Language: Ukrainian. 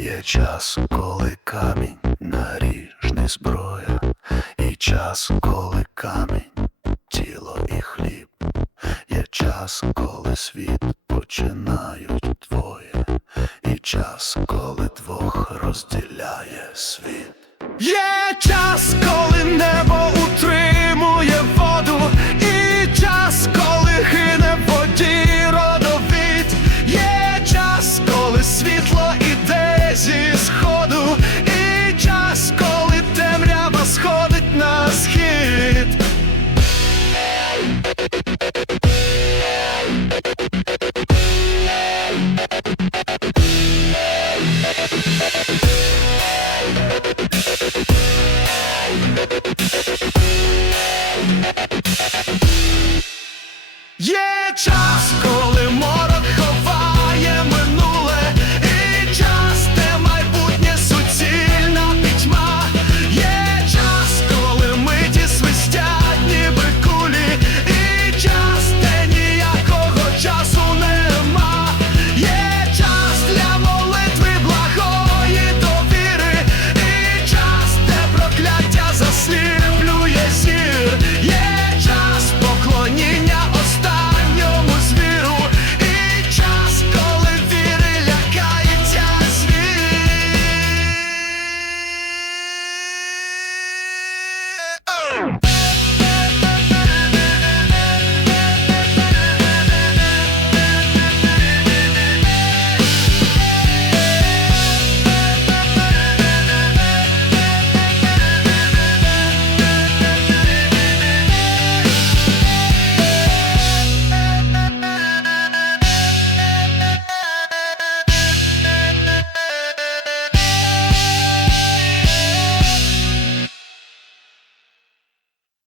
Є час, коли камінь наріжне зброя, і час, коли камінь, тіло і хліб. Є час, коли світ починають двоє, і час, коли двох розділяє світ. Є час, Just go.